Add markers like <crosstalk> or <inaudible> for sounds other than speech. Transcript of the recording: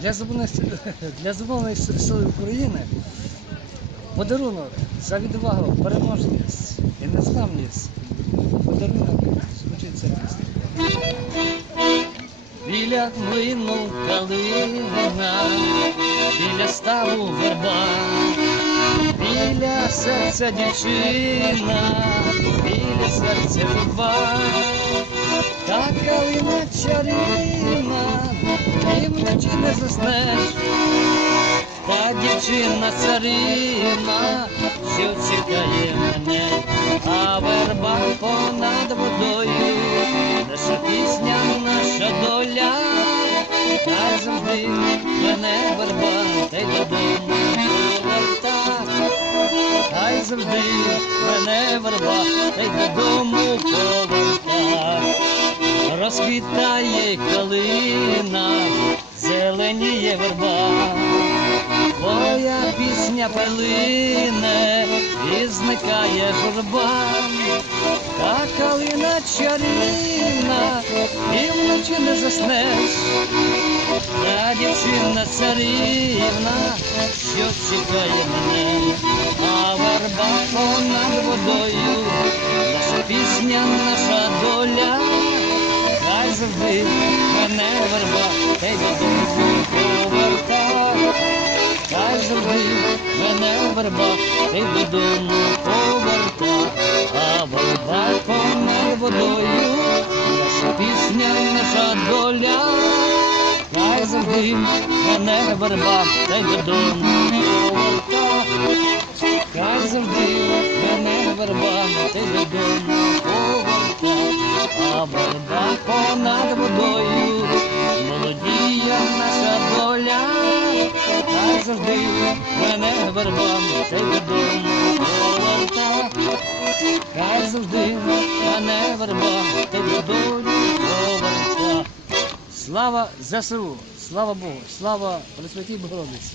Для Збройних, <laughs> для Збройних сил України подарунок за відвагу, переможність і незламність. Подарунок звучить ця пісня. Біля млину калина, біля ставу верба, біля серця дівчина, біля серця верба, та калина чарівна, і вночі не заснеш, та дівчина царівна, що чекає мене, а верба понад водою, наша пісня, наша доля, хай завжди мене верба, та й додому поверта, хай завжди мене верба, та й додому поверта. Розквітає зеленіє верба, Твоя пісня пилине і зникає журба, та калина чарівна, і вночі не заснеш, та дівчина царівна, що чекає мене, а верба понад водою, наша пісня, наша доля, завжди мене верба, та й Завжди мене верба, ти додому поверта, а верба понад водою, наша пісня, наша доля, хай завжди мене верба, та й додому поверта, хай завжди мене верба, й додому поверта, а верба понад мене цей додому поверта. Хай завжди мене верба, й додому поверта. Слава ЗСУ, слава Богу, слава Пресвятій Богородиці.